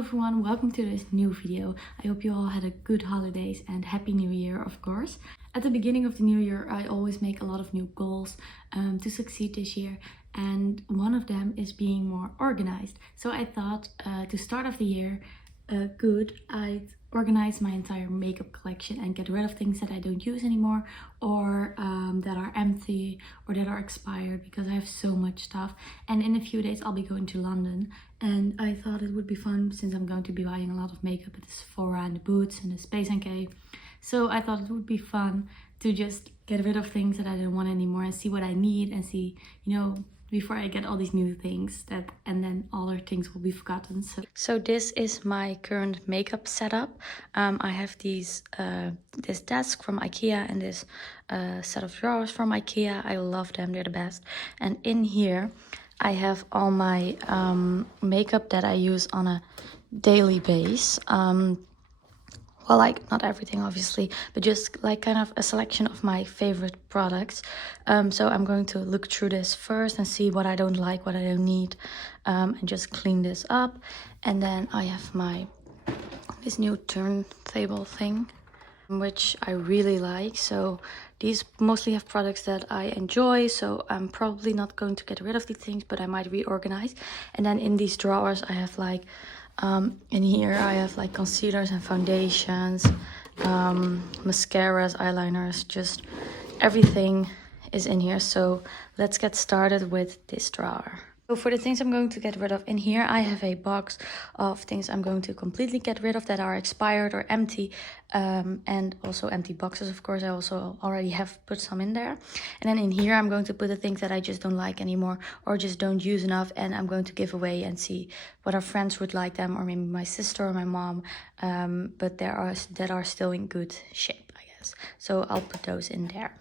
everyone, welcome to this new video. I hope you all had a good holidays and happy new year, of course. At the beginning of the new year I always make a lot of new goals to succeed this year, and one of them is being more organized. So I thought to start off the year I'd organize my entire makeup collection and get rid of things that I don't use anymore, or that are empty or that are expired, because I have so much stuff. And in a few days I'll be going to London, and I thought it would be fun, since I'm going to be buying a lot of makeup at the Sephora and the Boots and the Space NK. So I thought it would be fun to just get rid of things that I don't want anymore and see what I need, and see, you know, before I get all these new things, and then all our things will be forgotten. So this is my current makeup setup. I have this desk from IKEA and this set of drawers from IKEA. I love them, they're the best. And in here I have all my makeup that I use on a daily basis. Well, like, not everything obviously, but just like kind of a selection of my favorite products. So I'm going to look through this first and see what I don't like, what I don't need, and just clean this up. And then I have this new turntable thing, which I really like. So these mostly have products that I enjoy, so I'm probably not going to get rid of these things, but I might reorganize. And then in these drawers I have like in here I have like concealers and foundations, mascaras, eyeliners, just everything is in here. So let's get started with this drawer. So for the things I'm going to get rid of, in here I have a box of things I'm going to completely get rid of that are expired or empty, and also empty boxes, of course. I also already have put some in there. And then in here I'm going to put the things that I just don't like anymore, or just don't use enough, and I'm going to give away and see what our friends would like them, or maybe my sister or my mom, but that are still in good shape, I guess. So I'll put those in there.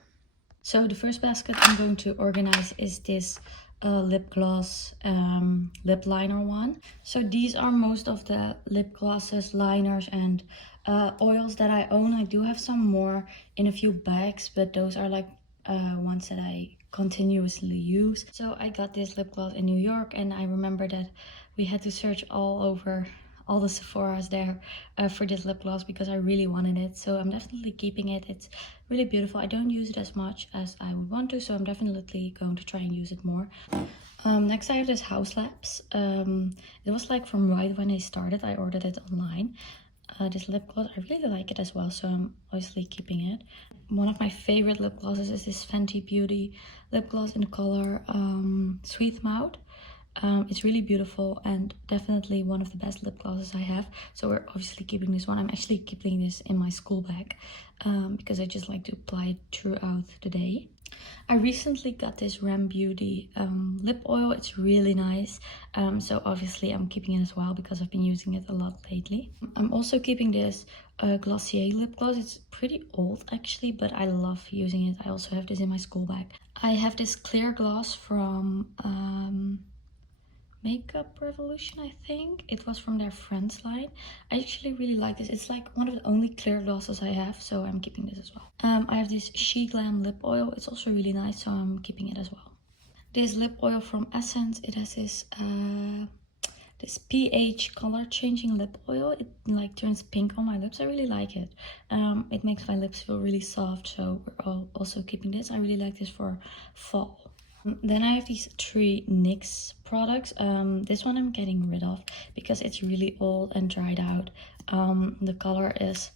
So the first basket I'm going to organize is this lip gloss lip liner one. So these are most of the lip glosses, liners, and oils that I own. I do have some more in a few bags, but those are like ones that I continuously use. So I got this lip gloss in New York, and I remember that we had to search all over all the Sephoras there for this lip gloss, because I really wanted it. So I'm definitely keeping it. It's really beautiful. I don't use it as much as I would want to, so I'm definitely going to try and use it more. Next I have this House Labs. It was like from right when I started. I ordered it online. This lip gloss, I really like it as well, so I'm obviously keeping it. One of my favorite lip glosses is this Fenty Beauty lip gloss in the color Sweet Mouth. It's really beautiful and definitely one of the best lip glosses I have. So we're obviously keeping this one. I'm actually keeping this in my school bag because I just like to apply it throughout the day. I recently got this Ram Beauty lip oil. It's really nice. So obviously I'm keeping it as well, because I've been using it a lot lately. I'm also keeping this Glossier lip gloss. It's pretty old actually, but I love using it. I also have this in my school bag. I have this clear gloss from Makeup Revolution, I think. It was from their Friends line. I actually really like this. It's like one of the only clear glosses I have, so I'm keeping this as well. I have this She Glam lip oil. It's also really nice, so I'm keeping it as well. This lip oil from Essence, it has this this pH color changing lip oil. It like turns pink on my lips. I really like it. It makes my lips feel really soft, so we're also keeping this. I really like this for fall. Then I have these 3 NYX products. This one I'm getting rid of because it's really old and dried out. The color is,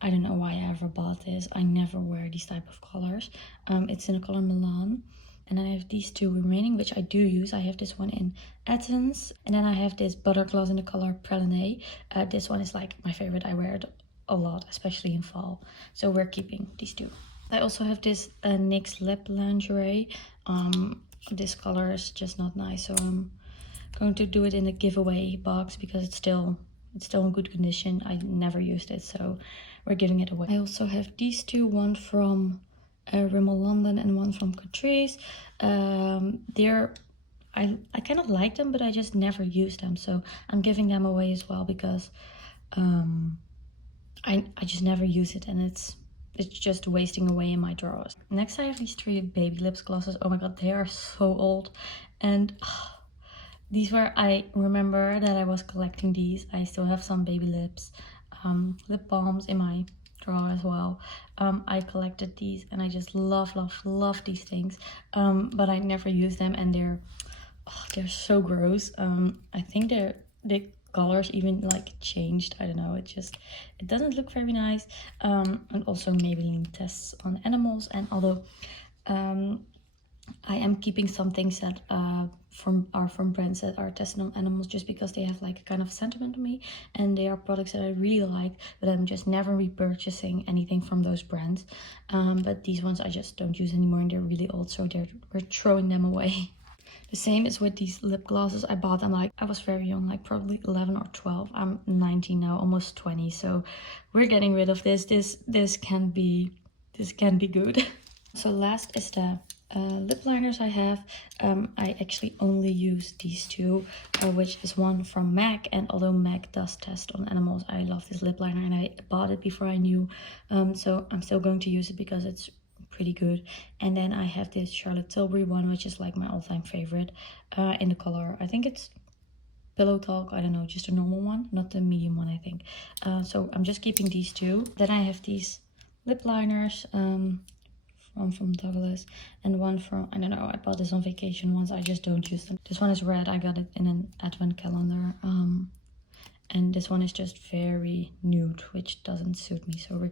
I don't know why I ever bought this. I never wear these type of colors. It's in the color Milan. And then I have these 2 remaining, which I do use. I have this one in Athens, and then I have this butter gloss in the color Praline. This one is like my favorite. I wear it a lot, especially in fall. So we're keeping these 2. I also have this NYX lip lingerie. This color is just not nice, so I'm going to do it in a giveaway box because it's still in good condition. I never used it, so we're giving it away. I also have these 2, one from Rimmel London and one from Catrice. I kind of like them, but I just never use them, so I'm giving them away as well, because I just never use it, and it's just wasting away in my drawers. Next I have these 3 baby lips glosses. Oh my god, they are so old, and These were, I remember that I was collecting these. I still have some baby lips, lip balms in my drawer as well. I collected these and I just love these things. But I never use them, and they're so gross. I think the colors even like changed. I don't know, it doesn't look very nice. And also Maybelline tests on animals, and although I am keeping some things that are from brands that are tested on animals, just because they have like a kind of sentiment to me, and they are products that I really like, but I'm just never repurchasing anything from those brands. But these ones I just don't use anymore, and they're really old, so we're throwing them away. The same is with these lip glosses. I bought them like I was very young, like probably 11 or 12. I'm 19 now, almost 20, so we're getting rid of this. This can be good. So last is the lip liners I have. I actually only use these two, which is one from MAC, and although MAC does test on animals, I love this lip liner and I bought it before I knew, so I'm still going to use it because it's pretty good. And then I have this Charlotte Tilbury one, which is like my all-time favorite, in the color, I think it's Pillow Talk, I don't know, just a normal one, not the medium one, I think. So I'm just keeping these two. Then I have these lip liners, one from Douglas and one from, I don't know, I bought this on vacation once, I just don't use them. This one is red, I got it in an advent calendar, and this one is just very nude, which doesn't suit me, so we're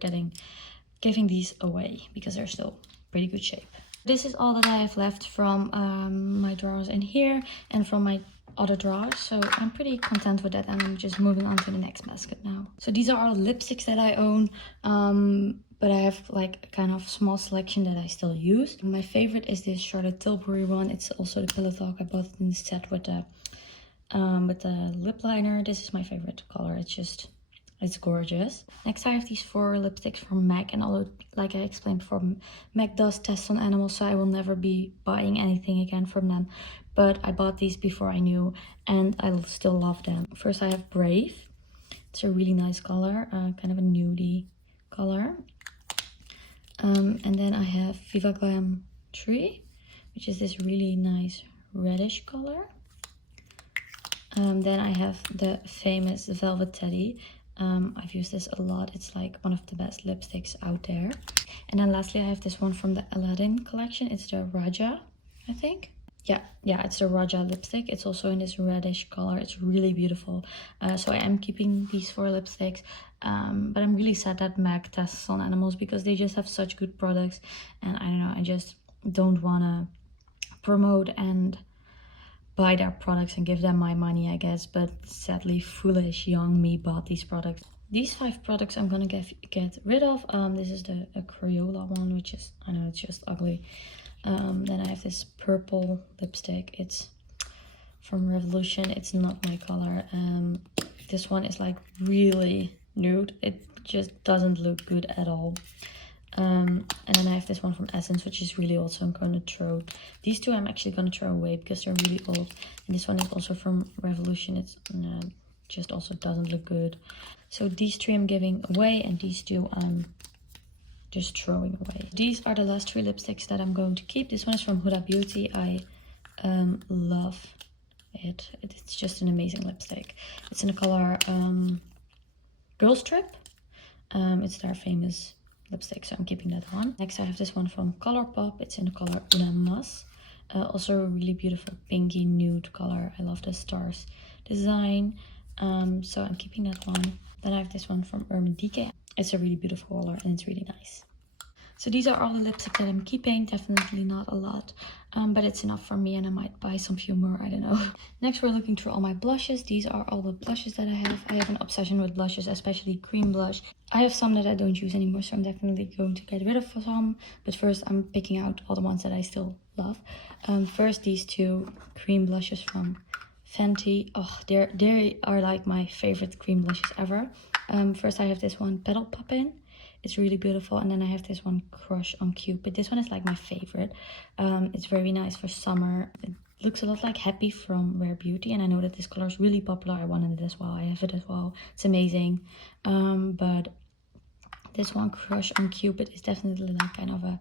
giving these away because they're still pretty good shape. This is all that I have left from my drawers in here and from my other drawers, so I'm pretty content with that, and I'm just moving on to the next basket now. So these are all lipsticks that I own, but I have like a kind of small selection that I still use. My favorite is this Charlotte Tilbury one. It's also the Pillow Talk. I bought it in the set with the lip liner. This is my favorite color. It's gorgeous. Next I have these 4 lipsticks from MAC, and although, like I explained before, MAC does tests on animals, so I will never be buying anything again from them. But I bought these before I knew, and I still love them. First I have Brave. It's a really nice color, kind of a nudie color. And then I have Viva Glam Tree, which is this really nice reddish color. Then I have the famous Velvet Teddy. I've used this a lot. It's like one of the best lipsticks out there. And then lastly, I have this one from the Aladdin collection. It's the Raja, I think. Yeah, it's the Raja lipstick. It's also in this reddish color. It's really beautiful. So I am keeping these 4 lipsticks. But I'm really sad that MAC tests on animals, because they just have such good products. And I don't know, I just don't want to promote and buy their products and give them my money, I guess. But sadly, foolish young me bought these products. These 5 products I'm gonna get rid of. This is the Crayola one, which is, I know, it's just ugly. Then I have this purple lipstick. It's from Revolution. It's not my color. This one is like really nude. It just doesn't look good at all. And then I have this one from Essence, which is really old, so I'm going to throw these 2. I'm actually going to throw away because they're really old. And this one is also from Revolution. It's just also doesn't look good. So these 3 I'm giving away, and these 2 I'm just throwing away. These are the last 3 lipsticks that I'm going to keep. This one is from Huda Beauty. I love it. It's just an amazing lipstick. It's in the color Girls Trip. It's their famous lipstick, so I'm keeping that one. Next I have this one from Colourpop. It's in the color Una Mas. Also a really beautiful pinky nude color. I love the stars design, so I'm keeping that one. Then I have this one from Urban Decay. It's a really beautiful color and it's really nice. So these are all the lipsticks that I'm keeping. Definitely not a lot, but it's enough for me, and I might buy some few more, I don't know. Next we're looking through all my blushes. These are all the blushes that I have. I have an obsession with blushes, especially cream blush. I have some that I don't use anymore, so I'm definitely going to get rid of some. But first I'm picking out all the ones that I still love. First, these 2 cream blushes from Fenty. Oh, they are like my favorite cream blushes ever. First I have this one, Petal Poppin'. It's really beautiful. And then I have this one, Crush on Cupid. This one is like my favorite. It's very nice for summer. It looks a lot like Happy from Rare Beauty, and I know that this color is really popular. I wanted it as well. I have it as well. It's amazing. But this one, Crush on Cupid, is definitely like kind of a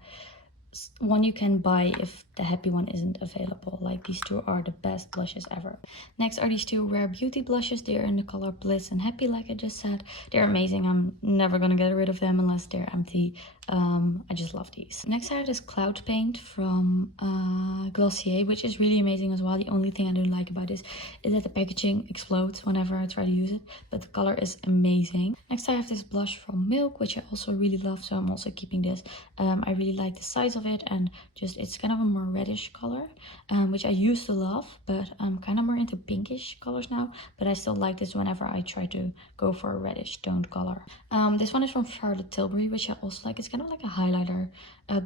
one you can buy if the Happy one isn't available. Like, these two are the best blushes ever. Next are these two Rare Beauty blushes. They're in the color Bliss and Happy, like I just said. They're amazing. I'm never gonna get rid of them unless they're empty. I just love these. Next I have this Cloud Paint from Glossier, which is really amazing as well. The only thing I don't like about this is that the packaging explodes whenever I try to use it, but the color is amazing. Next I have this blush from Milk, which I also really love, so I'm also keeping this. I really like the size of it, and just it's kind of a more reddish color, which I used to love, but I'm kind of more into pinkish colors now, but I still like this whenever I try to go for a reddish toned color. This one is from Charlotte Tilbury, which I also like. It's kind of like a highlighter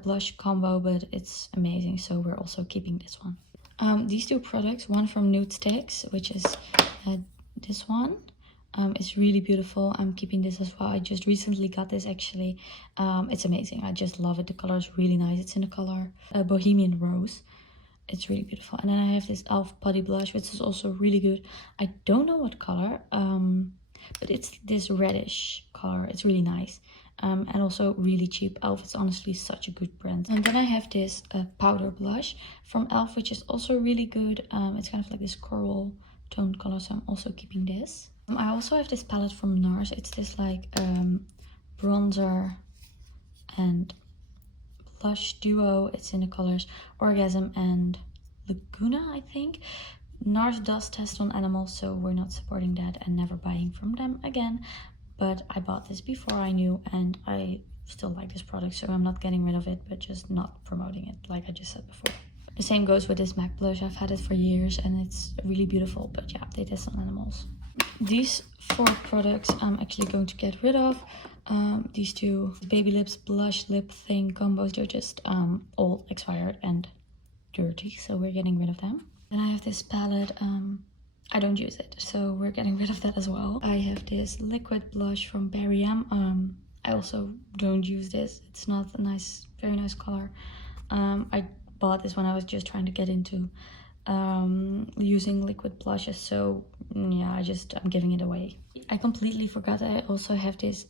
blush combo, but it's amazing, so we're also keeping this one. These two products, one from Nude Sticks, which is this one. It's really beautiful. I'm keeping this as well. I just recently got this actually. It's amazing. I just love it. The color is really nice. It's in the color Bohemian Rose. It's really beautiful. And then I have this e.l.f. Putty Blush, which is also really good. I don't know what color, but it's this reddish color. It's really nice. And also really cheap. e.l.f. is honestly such a good brand. And then I have this powder blush from e.l.f., which is also really good. It's kind of like this coral toned color, so I'm also keeping this. I also have this palette from NARS. It's this like bronzer and blush duo. It's in the colors Orgasm and Laguna, I think. NARS does test on animals, so we're not supporting that and never buying from them again. But I bought this before I knew, and I still like this product, so I'm not getting rid of it, but just not promoting it, like I just said before. The same goes with this MAC blush. I've had it for years and it's really beautiful, but yeah, they test on animals. These 4 products I'm actually going to get rid of. These two Baby Lips blush lip thing combos, they're just all expired and dirty, so we're getting rid of them. Then I have this palette. I don't use it, so we're getting rid of that as well. I have this liquid blush from Barry M. I also don't use this. It's not a nice, very nice color. I bought this when I was just trying to get into using liquid blushes, so yeah, I'm giving it away. I completely forgot that I also have this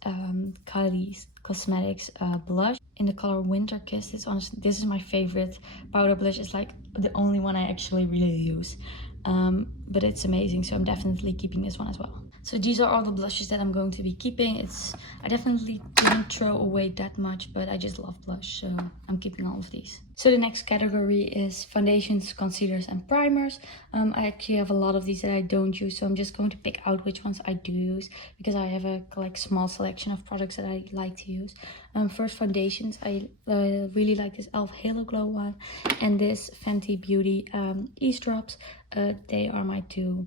Kylie Cosmetics blush in the color Winter Kiss. This is my favorite powder blush. It's like the only one I actually really use, but it's amazing, so I'm definitely keeping this one as well. So these are all the blushes that I'm going to be keeping. I definitely didn't throw away that much, but I just love blush, so I'm keeping all of these. So the next category is foundations, concealers, and primers. I actually have a lot of these that I don't use, so I'm just going to pick out which ones I do use, because I have a small selection of products that I like to use. First, foundations. I really like this e.l.f. Halo Glow one and this Fenty Beauty Ease Drops. They are my 2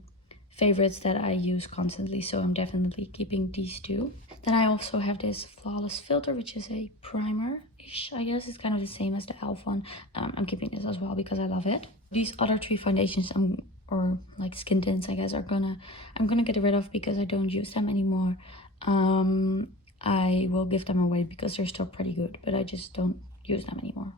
favorites that I use constantly, so I'm definitely keeping these 2. Then I also have this Flawless Filter, which is a primer-ish, I guess. It's kind of the same as the e.l.f. one. I'm keeping this as well because I love it. These other 3 foundations or like skin tints, I guess, I'm gonna get rid of because I don't use them anymore. I will give them away because they're still pretty good, but I just don't use them anymore.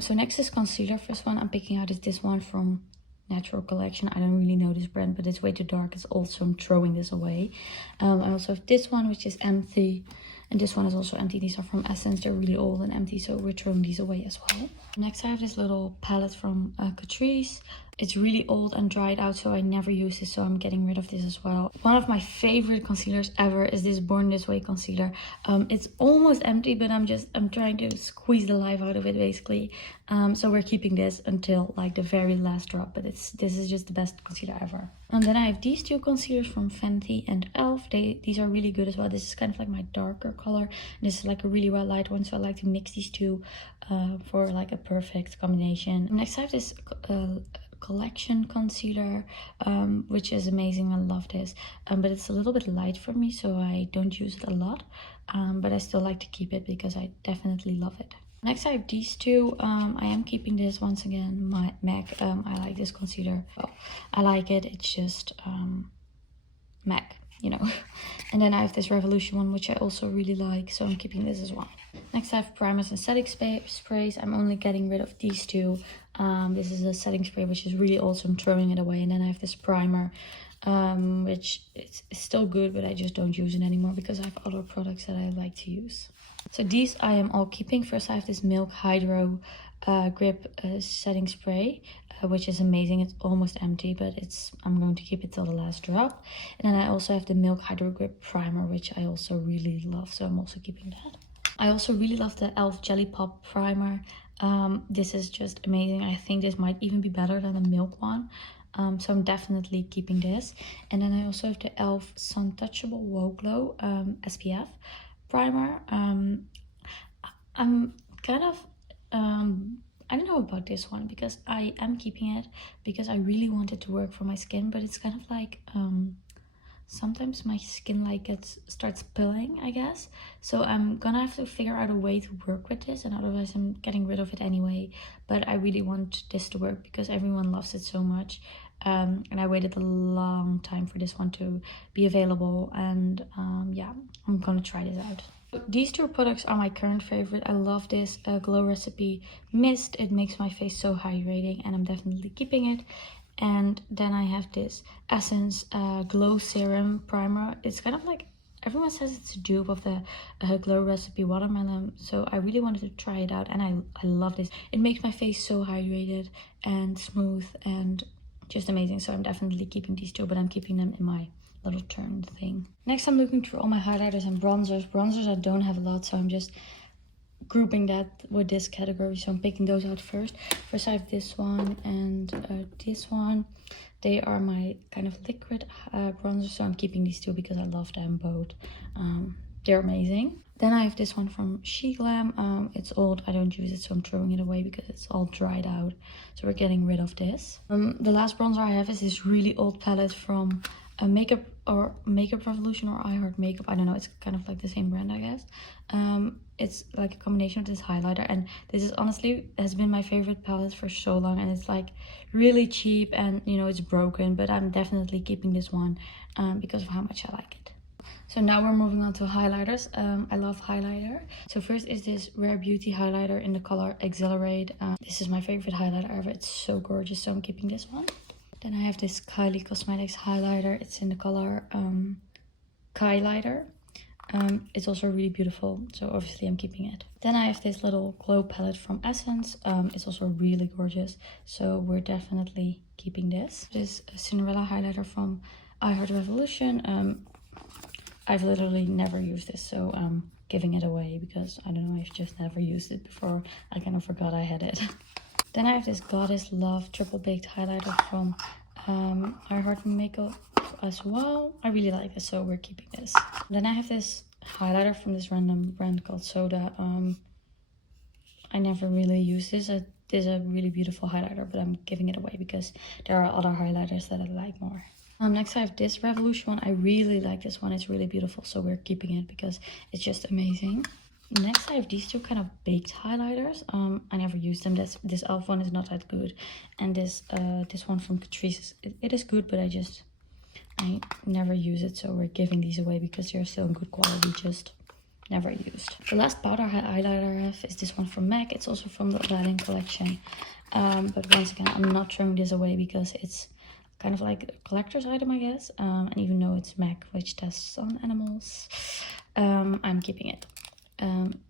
So next is concealer. First one I'm picking out is this one from Natural Collection. I don't really know this brand, but it's way too dark. It's also, I'm throwing this away. I also have this one, which is empty, and this one is also empty. These are from Essence. They're really old and empty, so we're throwing these away as well. Next I have this little palette from Catrice. It's really old and dried out, so I never use this, so I'm getting rid of this as well. One of my favorite concealers ever is this Born This Way concealer. It's almost empty, but I'm trying to squeeze the life out of it, basically. So we're keeping this until like the very last drop, but this is just the best concealer ever. And then I have these 2 concealers from Fenty and e.l.f. These are really good as well. This is kind of like my darker color, and this is like a really well light one, so I like to mix these 2 for like a perfect combination. Next I have this Collection concealer, which is amazing. I love this, but it's a little bit light for me, so I don't use it a lot, but I still like to keep it because I definitely love it. Next I have these 2. I am keeping this once again, my MAC. I like this concealer. Well, I like it. It's just MAC, you know. And then I have this Revolution one, which I also really like, so I'm keeping this as well. Next I have primers and setting sprays. I'm only getting rid of these 2. This is a setting spray, which is really awesome. I'm throwing it away. And then I have this primer, which is still good, but I just don't use it anymore because I have other products that I like to use. So these I am all keeping. First I have this Milk Hydro Grip setting spray, which is amazing. It's almost empty, but I'm going to keep it till the last drop. And then I also have the Milk Hydro Grip primer, which I also really love, so I'm also keeping that. I also really love the e.l.f. Jelly Pop primer. This is just amazing. I think this might even be better than the Milk one. So I'm definitely keeping this. And then I also have the e.l.f. Sun Touchable Wow Glow SPF primer. I'm kind of I don't know about this one, because I am keeping it because I really want it to work for my skin, but it's kind of like sometimes my skin like starts pilling, I guess. So I'm gonna have to figure out a way to work with this, and otherwise I'm getting rid of it anyway. But I really want this to work because everyone loves it so much. And I waited a long time for this one to be available, and yeah, I'm gonna try this out. These two products are my current favorite. I love this Glow Recipe Mist. It makes my face so hydrating, and I'm definitely keeping it. And then I have this Essence Glow Serum Primer. It's kind of like, everyone says it's a dupe of the Glow Recipe Watermelon, so I really wanted to try it out, and I love this. It makes my face so hydrated and smooth and just amazing. So I'm definitely keeping these two, but I'm keeping them in my little turn thing. Next, I'm looking through all my highlighters and bronzers. Bronzers I don't have a lot, so I'm just grouping that with this category, so I'm picking those out first. First I have this one and this one. They are my kind of liquid bronzers, so I'm keeping these two because I love them both. They're amazing. Then I have this one from She Glam. It's old, I don't use it, so I'm throwing it away because it's all dried out, so we're getting rid of this. The last bronzer I have is this really old palette from Makeup Revolution or I Heart Makeup. I don't know, it's kind of like the same brand, I guess. It's like a combination of this highlighter, and this is honestly has been my favorite palette for so long, and it's like really cheap, and you know, it's broken, but I'm definitely keeping this one because of how much I like it. So now we're moving on to highlighters. I love highlighter. So first is this Rare Beauty highlighter in the color Exhilarate. This is my favorite highlighter ever. It's so gorgeous, so I'm keeping this one. Then I have this Kylie Cosmetics highlighter. It's in the color Kylighter. It's also really beautiful, so obviously I'm keeping it. Then I have this little glow palette from Essence. It's also really gorgeous, so we're definitely keeping this. This Cinderella highlighter from I Heart Revolution. I've literally never used this, so I'm giving it away because I don't know, I've just never used it before. I kind of forgot I had it. Then I have this Goddess Love Triple Baked highlighter from I Heart Makeup as well. I really like this, so we're keeping this. Then I have this highlighter from this random brand called Soda. I never really use this. It is a really beautiful highlighter, but I'm giving it away because there are other highlighters that I like more. Next I have this Revolution one. I really like this one. It's really beautiful, so we're keeping it because it's just amazing. Next I have these two kind of baked highlighters. I never used them. This e.l.f. one is not that good, and this one from Catrice, it is good, but I never use it, so we're giving these away because they're still in good quality, just never used. The last powder highlighter I have is this one from MAC. It's also from the Aladdin collection, but once again, I'm not throwing this away because it's kind of like a collector's item, I guess. And even though it's MAC, which tests on animals, I'm keeping it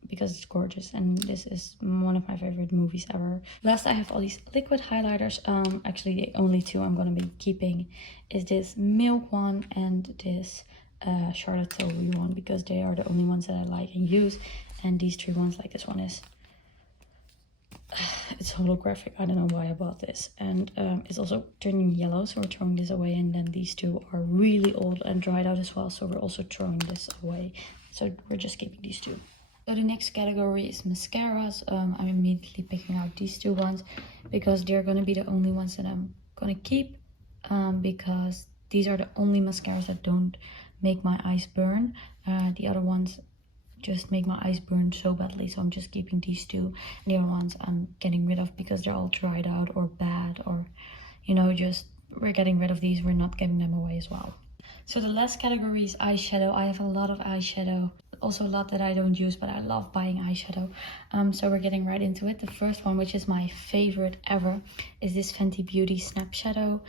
because it's gorgeous, and this is one of my favorite movies ever. Last, I have all these liquid highlighters. Actually, the only two I'm going to be keeping is this Milk one and this Charlotte Tilbury one, because they are the only ones that I like and use. And these three ones, like this one is it's holographic. I don't know why I bought this, and it's also turning yellow, so we're throwing this away. And then these two are really old and dried out as well, so we're also throwing this away, so we're just keeping these two. So the next category is mascaras. I'm immediately picking out these two ones because they're going to be the only ones that I'm going to keep, because these are the only mascaras that don't make my eyes burn. The other ones just make my eyes burn so badly, so I'm just keeping these two. And the other ones I'm getting rid of because they're all dried out or bad, or you know, just we're getting rid of these. We're not giving them away as well. So the last category is eyeshadow. I have a lot of eyeshadow, also a lot that I don't use, but I love buying eyeshadow. So we're getting right into it. The first one, which is my favorite ever, is this Fenty Beauty Snap Shadow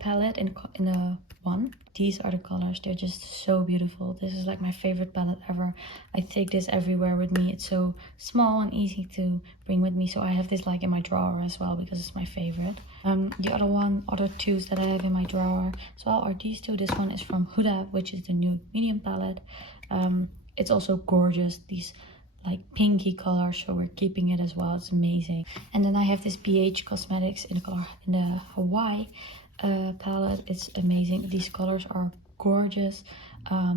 palette in a one. These are the colors. They're just so beautiful. This is like my favorite palette ever. I take this everywhere with me. It's so small and easy to bring with me. So I have this like in my drawer as well because it's my favorite. The other twos that I have in my drawer as well are these two. This one is from Huda, which is the new medium palette. It's also gorgeous. These like pinky color, so we're keeping it as well. It's amazing. And then I have this BH Cosmetics in the Hawaii palette. It's amazing. These colors are gorgeous.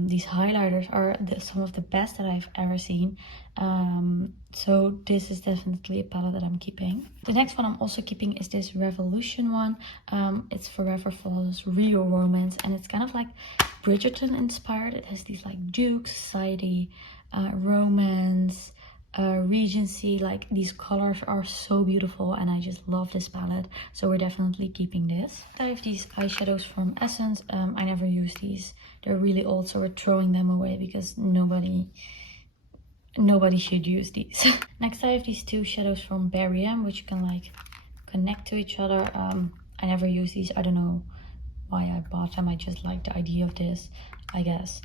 These highlighters are some of the best that I've ever seen. So this is definitely a palette that I'm keeping. The next one I'm also keeping is this Revolution one. It's Forever Flawless Real Romance, and it's kind of like Bridgerton inspired. It has these like Duke, Society, romance, Regency. Like these colors are so beautiful and I just love this palette, so we're definitely keeping this. I have these eyeshadows from Essence. I never use these. They're really old, so we're throwing them away because nobody should use these. Next I have these two shadows from Barry M, which you can like connect to each other. I never use these. I don't know why I bought them. I just like the idea of this, I guess.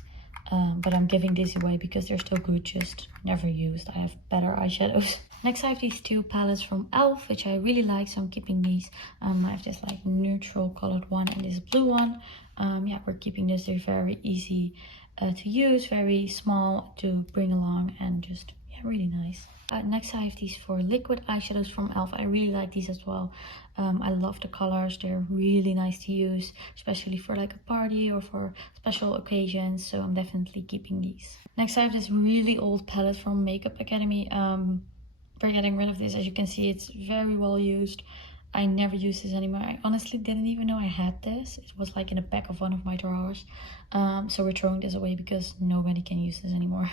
But I'm giving these away because they're still good, just never used. I have better eyeshadows. Next I have these two palettes from e.l.f., which I really like, so I'm keeping these. I have this like neutral colored one and this blue one. Yeah, we're keeping this. They're very easy to use, very small to bring along, and just really nice. Next I have these four liquid eyeshadows from e.l.f. I really like these as well. I love the colors. They're really nice to use, especially for like a party or for special occasions, so I'm definitely keeping these. Next I have this really old palette from Makeup Academy. We're getting rid of this. As you can see, it's very well used. I never use this anymore. I honestly didn't even know I had this. It was like in the back of one of my drawers. So we're throwing this away because nobody can use this anymore.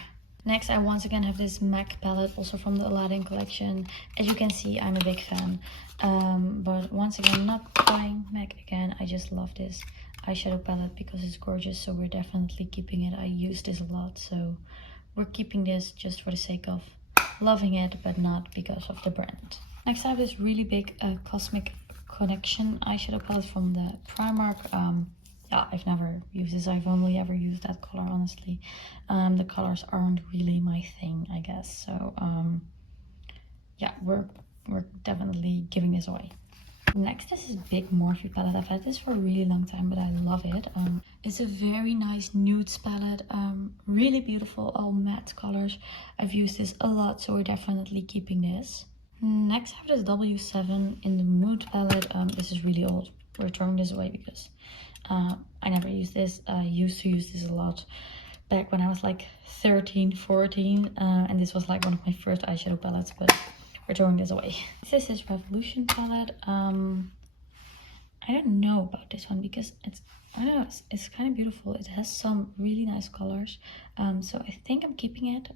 Next, I once again have this MAC palette, also from the Aladdin collection. As you can see, I'm a big fan. But once again, not buying MAC again. I just love this eyeshadow palette because it's gorgeous, so we're definitely keeping it. I use this a lot, so we're keeping this just for the sake of loving it, but not because of the brand. Next, I have this really big Cosmic Connection eyeshadow palette from the Primark. Yeah, I've never used this. I've only ever used that color, honestly. The colors aren't really my thing, I guess. So yeah, we're definitely giving this away. Next is this big Morphe palette. I've had this for a really long time, but I love it. It's a very nice nudes palette. Really beautiful, all matte colors. I've used this a lot, so we're definitely keeping this. Next I have this W7 in the Mood palette. This is really old. We're throwing this away because I never used this. I used to use this a lot back when I was like 13, 14, and this was like one of my first eyeshadow palettes, but we're throwing this away. This is Revolution palette. I don't know about this one because I don't know, it's kind of beautiful. It has some really nice colors, so I think I'm keeping it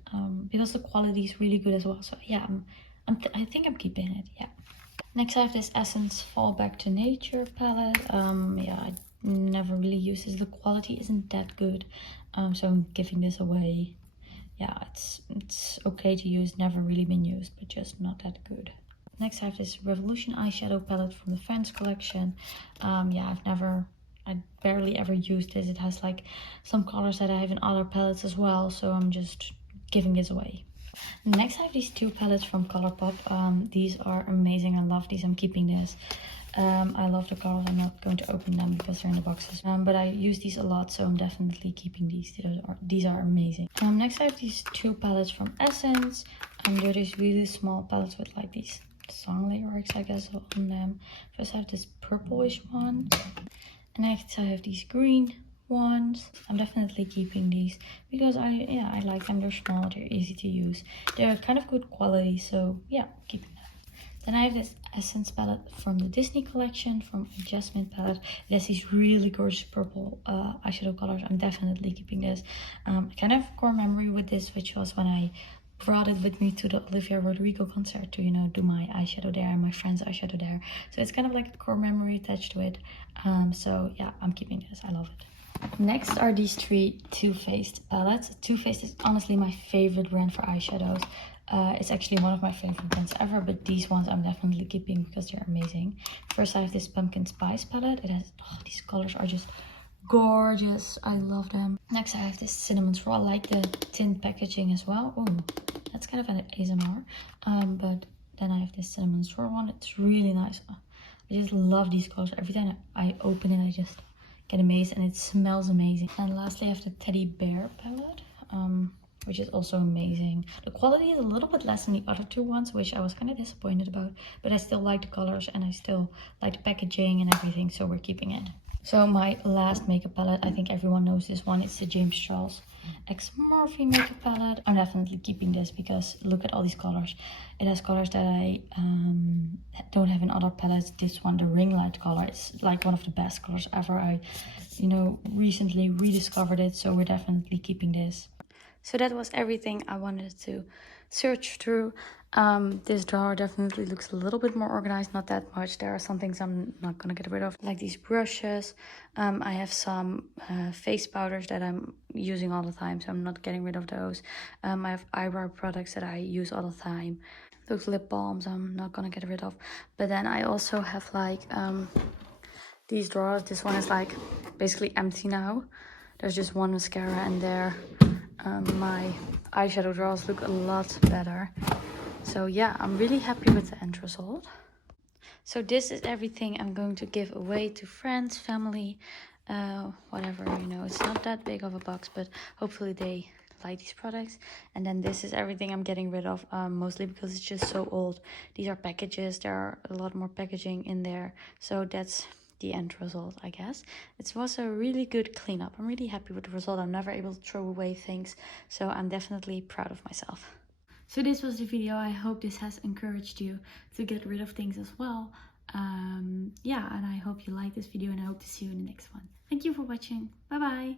because the quality is really good as well. So yeah, I think I'm keeping it. Yeah. Next I have this Essence Fall Back to Nature palette. Yeah, I never really use this. The quality isn't that good, so I'm giving this away. Yeah, it's okay to use, never really been used, but just not that good. Next I have this Revolution eyeshadow palette from the Friends collection. Yeah, I barely ever used this. It has like some colors that I have in other palettes as well, so I'm just giving this away. Next I have these two palettes from Colourpop. These are amazing. I love these. I'm keeping this. I love the colors. I'm not going to open them because they're in the boxes, but I use these a lot, so I'm definitely keeping these. These are amazing. Next I have these two palettes from Essence. They're these really small palettes with like these song lyrics, I guess, on them. First I have this purplish one, and next I have these green ones. I'm definitely keeping these because I like them. They're small, they're easy to use, they're kind of good quality, so yeah, keeping them. Then I have this Essence palette from the Disney collection, from Adjustment palette. It has these really gorgeous purple eyeshadow colors. I'm definitely keeping this. I kind of have core memory with this, which was when I brought it with me to the Olivia Rodrigo concert to, you know, do my eyeshadow there and my friend's eyeshadow there. So it's kind of like a core memory attached to it. So yeah, I'm keeping this. I love it. Next are these 3 Too Faced palettes. Too Faced is honestly my favorite brand for eyeshadows. It's actually one of my favorite brands ever, but these ones I'm definitely keeping because they're amazing. First I have this Pumpkin Spice palette. It has, oh, these colors are just gorgeous. I love them. Next I have this Cinnamon Swirl. I like the tin packaging as well. Oh, that's kind of an ASMR. But then I have this Cinnamon Swirl one. It's really nice. I just love these colors. Every time I open it, I just get amazed, and it smells amazing. And lastly, I have the Teddy Bear palette, which is also amazing. The quality is a little bit less than the other 2 ones, which I was kind of disappointed about, but I still like the colors and I still like the packaging and everything, so we're keeping it. So my last makeup palette, I think everyone knows this one. It's the James Charles X Morphe makeup palette. I'm definitely keeping this because look at all these colors. It has colors that I don't have in other palettes. This one, the ring light color, is like one of the best colors ever. I, recently rediscovered it, so we're definitely keeping this. So that was everything I wanted to search through. This drawer definitely looks a little bit more organized, not that much. There are some things I'm not gonna get rid of, like these brushes. I have some face powders that I'm using all the time, so I'm not getting rid of those. I have eyebrow products that I use all the time. Those lip balms I'm not gonna get rid of. But then I also have like these drawers. This one is like basically empty now. There's just one mascara in there. My eyeshadow drawers look a lot better. So yeah, I'm really happy with the end result. So this is everything I'm going to give away to friends, family, whatever, it's not that big of a box, but hopefully they like these products. And then this is everything I'm getting rid of, mostly because it's just so old. These are packages. There are a lot more packaging in there, so that's the end result, I guess. It was a really good cleanup. I'm really happy with the result. I'm never able to throw away things, so I'm definitely proud of myself. So this was the video. I hope this has encouraged you to get rid of things as well. Yeah, and I hope you like this video, and I hope to see you in the next one. Thank you for watching. Bye bye.